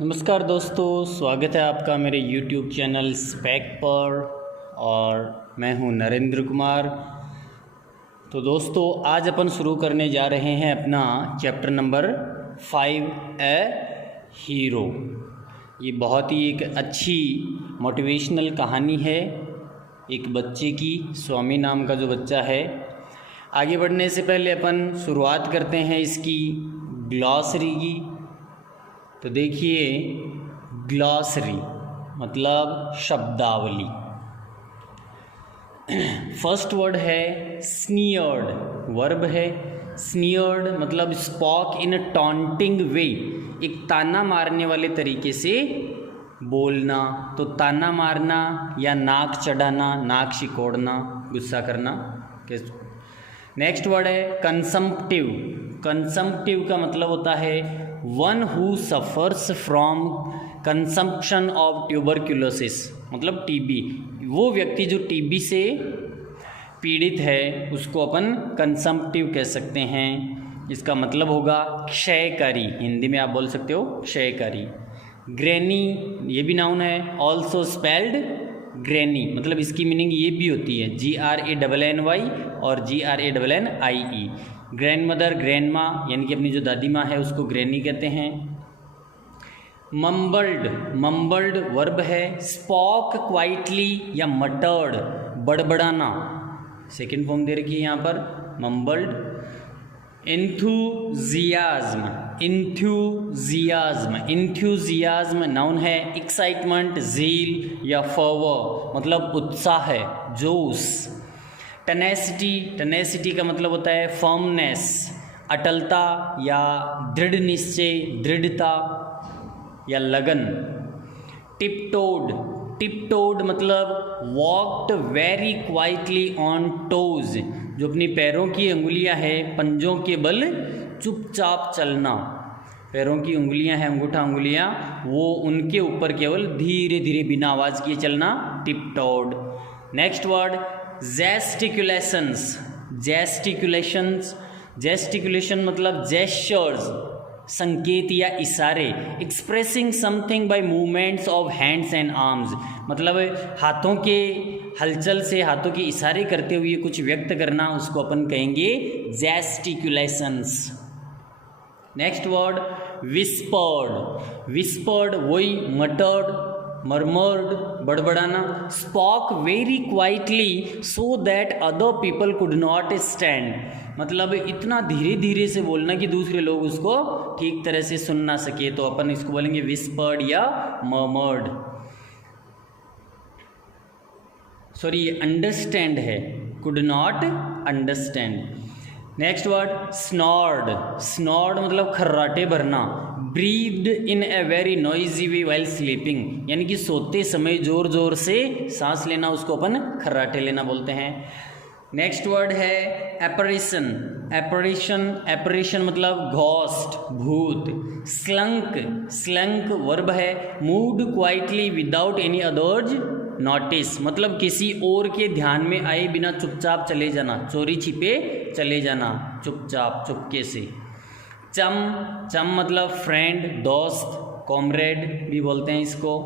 नमस्कार दोस्तों, स्वागत है आपका मेरे YouTube चैनल स्पैक पर। और मैं हूं नरेंद्र कुमार। तो दोस्तों, आज अपन शुरू करने जा रहे हैं अपना चैप्टर नंबर 5 ए हीरो। ये बहुत ही एक अच्छी मोटिवेशनल कहानी है एक बच्चे की, स्वामी नाम का जो बच्चा है। आगे बढ़ने से पहले अपन शुरुआत करते हैं इसकी ग्लॉसरी की। तो देखिए, ग्लॉसरी मतलब शब्दावली। फर्स्ट वर्ड है स्नीयर्ड, वर्ब है स्नीयर्ड मतलब स्पॉक इन अ टॉन्टिंग वे, एक ताना मारने वाले तरीके से बोलना। तो ताना मारना या नाक चढ़ाना, नाक सिकोड़ना, गुस्सा करना। नेक्स्ट वर्ड है कंसम्प्टिव। कंसम्प्टिव का मतलब होता है one who suffers from consumption of tuberculosis, मतलब टीबी। वो व्यक्ति जो टीबी से पीड़ित है उसको अपन कंसम्प्टिव कह सकते हैं। इसका मतलब होगा क्षयकारी, हिंदी में आप बोल सकते हो क्षयकारी। ग्रैनी ये भी नाउन है, ऑल्सो स्पेल्ड ग्रैनी, मतलब इसकी मीनिंग ये भी होती है GRANNY और GRANNIE। ग्रैंड मदर, ग्रैंड माँ यानी कि अपनी जो दादी माँ है उसको ग्रैनी कहते हैं। मम्बल्ड, मम्बल्ड वर्ब है स्पॉक क्वाइटली या मटर्ड, बड़बड़ाना। सेकेंड फॉर्म दे रखी है यहाँ पर mumbled. Enthusiasm, enthusiasm, enthusiasm noun है एक्साइटमेंट, ज़ील या फर्वर मतलब उत्साह है, जोश। टेनेसिटी, टेनेसिटी का मतलब होता है फर्मनेस, अटलता या दृढ़ निश्चय, दृढ़ता या लगन। टिपटोड, टिपटोड मतलब walked very quietly on toes, जो अपनी पैरों की अंगुलियां है पंजों के बल चुपचाप चलना। पैरों की उंगलियां हैं, अंगूठा उंगलियां, वो उनके ऊपर केवल धीरे धीरे बिना आवाज़ किए चलना, टिपटोड। नेक्स्ट वर्ड जेस्टिकुलेशंस, जेस्टिकुलेशंस, जेस्टिकुलेशन मतलब जेस्चर्स, संकेत या इशारे। Expressing something bye movements of hands and arms, मतलब हाथों के हलचल से, हाथों के इशारे करते हुए कुछ व्यक्त करना, उसको अपन कहेंगे gesticulations. Next word whispered, whispered वही मटर्ड, मरमर्ड बड़बड़ाना। Spoke very quietly so that other people could not stand, मतलब इतना धीरे धीरे से बोलना कि दूसरे लोग उसको ठीक तरह से सुन ना सके, तो अपन इसको बोलेंगे विस्पर्ड या मर्मर्ड। सॉरी, ये अंडरस्टैंड है, could not understand. Next word snored, snored मतलब खर्राटे भरना। Breathed in a very noisy way while sleeping, यानी कि सोते समय जोर जोर से सांस लेना, उसको अपन खर्राटे लेना बोलते हैं। नेक्स्ट वर्ड है एपरेशन, एपरेशन, एपरेशन मतलब घोस्ट, भूत। स्लंक, स्लंक वर्ब है moved quietly without any others notice, मतलब किसी और के ध्यान में आए बिना चुपचाप चले जाना, चोरी छिपे चले जाना, चुपचाप चुपके से। चम, चम मतलब फ्रेंड, दोस्त, कॉमरेड भी बोलते हैं इसको।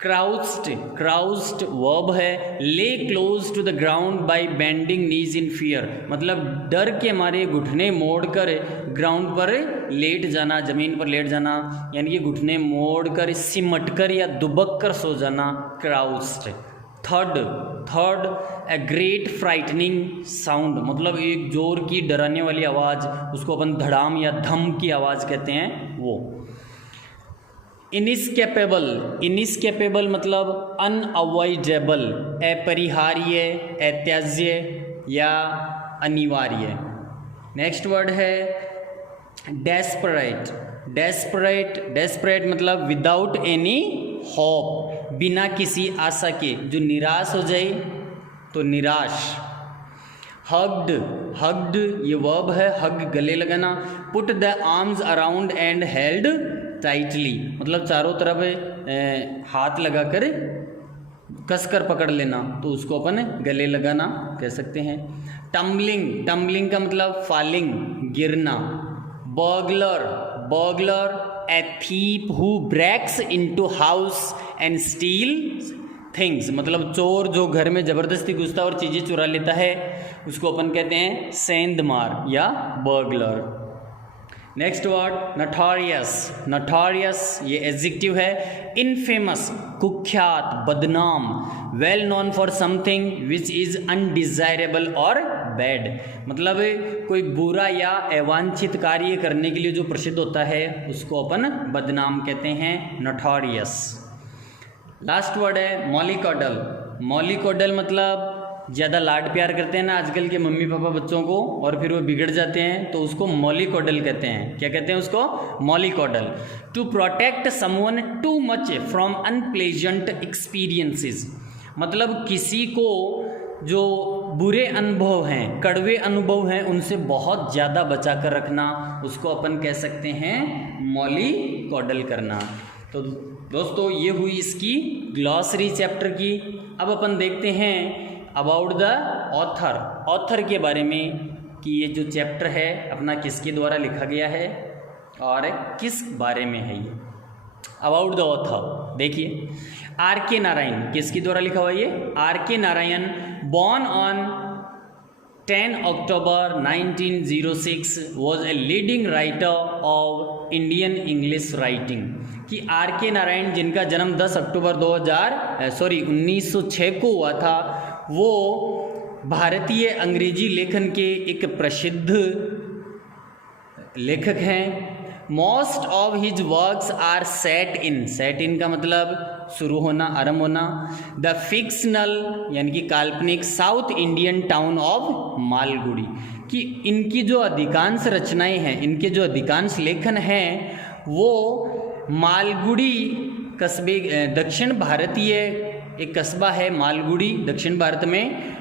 क्राउच्ड, क्राउच्ड वर्ब है lay close to the ground by bending knees in fear, मतलब डर के मारे घुटने मोड़कर ग्राउंड पर लेट जाना, जमीन पर लेट जाना, यानी कि घुटने मोड़कर सिमटकर या दुबक कर सो जाना, crouched. Third, third a great frightening sound, मतलब एक जोर की डराने वाली आवाज़, उसको अपन धड़ाम या धम की आवाज़ कहते हैं वो। इनिस्केपेबल, इनिस्केपेबल मतलब अनअवॉइडेबल, अपरिहार्य, अत्याज्य या अनिवार्य। नेक्स्ट वर्ड है डेस्परेट, डेस्परेट, डेस्परेट मतलब विदाउट एनी होप, बिना किसी आशा के, जो निराश हो जाए तो निराश। हग्ड, हग्ड ये वर्ब है हग गले लगाना। Put the arms around and held tightly, मतलब चारों तरफ हाथ लगाकर कसकर पकड़ लेना, तो उसको अपन गले लगाना कह सकते हैं। टम्बलिंग, टम्बलिंग का मतलब फॉलिंग, गिरना। Burglar, burglar, a thief who breaks into house and steals things, मतलब चोर जो घर में ज़बरदस्ती घुसता और चीज़ें चुरा लेता है उसको अपन कहते हैं सेंधमार या burglar. Next word notorious. Notorious ये एडजेक्टिव है। इनफेमस कुख्यात, बदनाम, well known for something which is undesirable और बैड, मतलब कोई बुरा या अवांछित कार्य करने के लिए जो प्रसिद्ध होता है उसको अपन बदनाम कहते हैं, नटोरियस। लास्ट वर्ड है मॉलिकॉडल। मॉलिकॉडल मतलब ज़्यादा लाड प्यार करते हैं ना आजकल के मम्मी पापा बच्चों को और फिर वो बिगड़ जाते हैं तो उसको मॉलिकॉडल कहते हैं। क्या कहते हैं उसको? Mollycoddle. To protect someone too much from unpleasant experiences, मतलब किसी को जो बुरे अनुभव हैं, कड़वे अनुभव हैं, उनसे बहुत ज़्यादा बचा कर रखना, उसको अपन कह सकते हैं मॉलिकॉडल करना। तो दोस्तों ये हुई इसकी ग्लॉसरी चैप्टर की। अब अपन देखते हैं अबाउट द ऑथर, ऑथर के बारे में कि ये जो चैप्टर है अपना किसके द्वारा लिखा गया है और किस बारे में है ये। अबाउट द ऑथर देखिए, आर के नारायण, किसके द्वारा लिखा हुआ ये? Are K Narayan, born on 10 October 1906, was a leading writer of Indian English writing। कि आर के नारायण जिनका जन्म 10 अक्टूबर 1906 को हुआ था, वो भारतीय अंग्रेजी लेखन के एक प्रसिद्ध लेखक हैं। Most of his works are set in का मतलब शुरू होना, आरंभ होना, द फिक्शनल यानी कि काल्पनिक south Indian town of Malgudi. कि इनकी जो अधिकांश रचनाएं हैं, इनके जो अधिकांश लेखन हैं वो मालगुडी कस्बे, दक्षिण भारतीय एक कस्बा है मालगुडी दक्षिण भारत में,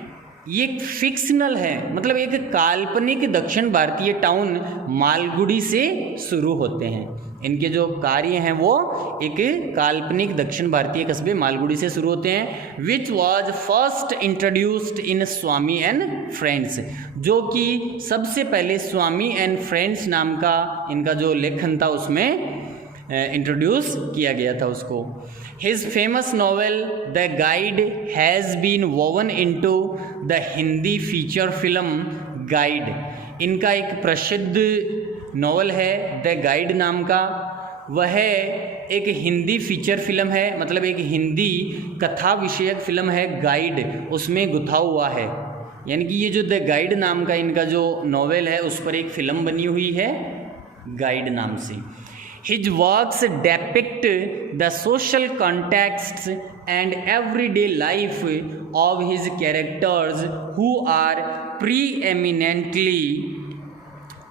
ये फिक्शनल है, मतलब एक काल्पनिक दक्षिण भारतीय टाउन मालगुडी से शुरू होते हैं। इनके जो कार्य हैं वो एक काल्पनिक दक्षिण भारतीय कस्बे मालगुडी से शुरू होते हैं। Which was first introduced in Swami and friends, जो कि सबसे पहले स्वामी एंड फ्रेंड्स नाम का इनका जो लेखन था उसमें इंट्रोड्यूस किया गया था उसको। His famous novel The Guide has been woven into the Hindi feature film guide. इनका एक प्रसिद्ध नॉवल है द गाइड नाम का, वह एक हिंदी फीचर फिल्म है, मतलब एक हिंदी कथा विषयक फिल्म है गाइड, उसमें गुथा हुआ है। यानी कि ये जो द गाइड नाम का इनका जो नॉवेल है उस पर एक फिल्म बनी हुई है गाइड नाम से। His works depict the social contexts and everyday life of his characters who are preeminently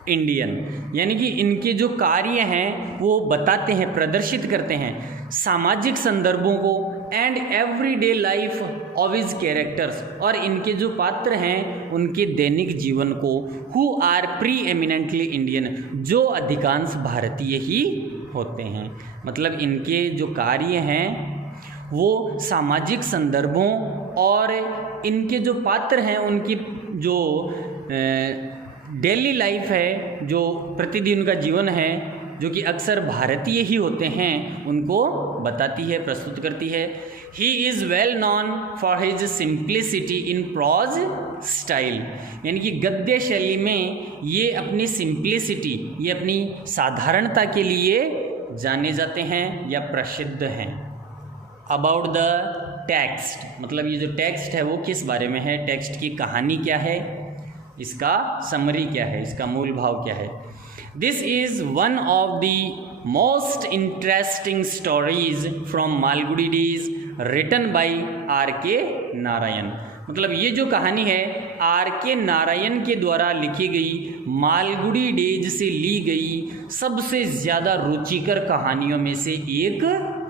Indian। यानी कि इनके जो कार्य हैं वो बताते हैं, प्रदर्शित करते हैं सामाजिक संदर्भों को and everyday life of his characters, और इनके जो पात्र हैं उनके दैनिक जीवन को, who are preeminently Indian, जो अधिकांश भारतीय ही होते हैं। मतलब इनके जो कार्य हैं वो सामाजिक संदर्भों और इनके जो पात्र हैं उनकी जो डेली लाइफ है, जो प्रतिदिन का जीवन है, जो कि अक्सर भारतीय ही होते हैं, उनको बताती है, प्रस्तुत करती है। He is well non for his simplicity in prose style, यानी कि गद्य शैली में ये अपनी सिंप्लिसिटी, ये अपनी साधारणता के लिए जाने जाते हैं या प्रसिद्ध हैं। अबाउट द टेक्स्ट, मतलब ये जो टेक्स्ट है वो किस बारे में है, टेक्स्ट की कहानी क्या है, इसका समरी क्या है, इसका मूल भाव क्या है। This is one of the most interesting stories from Malgudi Days written by R K Narayan. मतलब ये जो कहानी है आर के नारायण के द्वारा लिखी गई, मालगुडी डेज से ली गई सबसे ज़्यादा रुचिकर कहानियों में से एक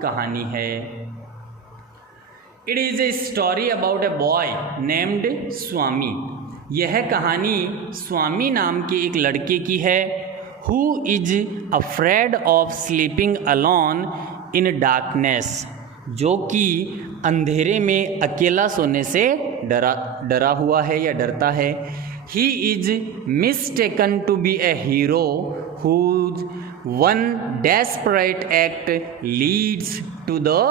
कहानी है। It is a story about a boy named Swami. यह कहानी स्वामी नाम के एक लड़के की है। Who is afraid of sleeping alone in darkness, जो कि अंधेरे में अकेला सोने से डरा हुआ है या डरता है। He is mistaken to be a hero whose one desperate act leads to the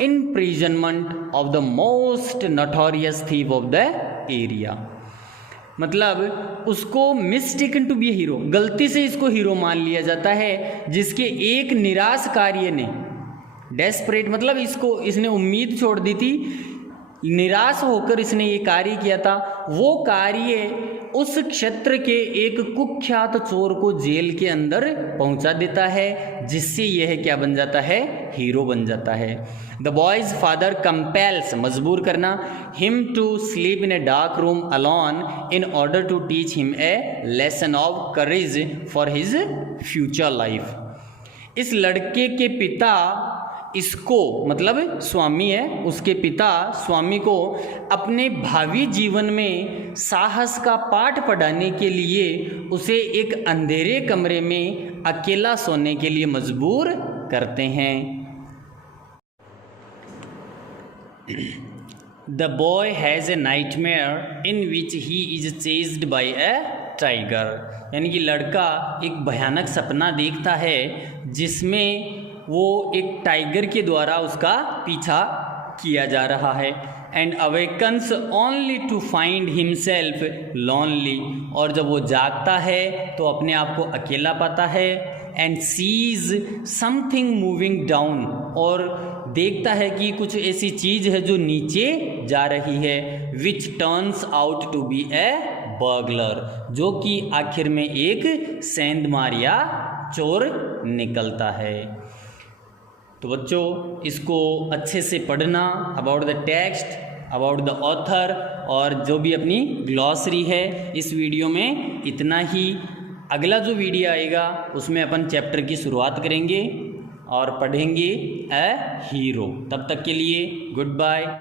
imprisonment of the most notorious thief of the area। मतलब उसको मिस्टेकन टू बी हीरो, गलती से इसको हीरो मान लिया जाता है, जिसके एक निराश कार्य ने, डेस्परेट मतलब इसने उम्मीद छोड़ दी थी, निराश होकर इसने ये कार्य किया था। वो कार्य उस क्षेत्र के एक कुख्यात चोर को जेल के अंदर पहुंचा देता है, जिससे यह क्या बन जाता है, हीरो बन जाता है। द बॉयज फादर कंपेल्स, मजबूर करना, him to sleep in a dark room alone in order to teach him a lesson of courage for his future life. इस लड़के के पिता इसको, मतलब स्वामी है, उसके पिता स्वामी को अपने भावी जीवन में साहस का पाठ पढ़ाने के लिए उसे एक अंधेरे कमरे में अकेला सोने के लिए मजबूर करते हैं। The boy has a nightmare in which he is chased by A tiger. यानी कि लड़का एक भयानक सपना देखता है जिसमें वो एक टाइगर के द्वारा उसका पीछा किया जा रहा है। And awakens only to find himself lonely, और जब वो जागता है तो अपने आप को अकेला पाता है। And sees something moving down, और देखता है कि कुछ ऐसी चीज़ है जो नीचे जा रही है। Which turns out to be a burglar, जो कि आखिर में एक सेंधमार या चोर निकलता है। तो बच्चों, इसको अच्छे से पढ़ना, about the text, about the author, और जो भी अपनी ग्लॉसरी है। इस वीडियो में इतना ही। अगला जो वीडियो आएगा उसमें अपन चैप्टर की शुरुआत करेंगे और पढ़ेंगे ए हीरो। तब तक के लिए गुड बाय।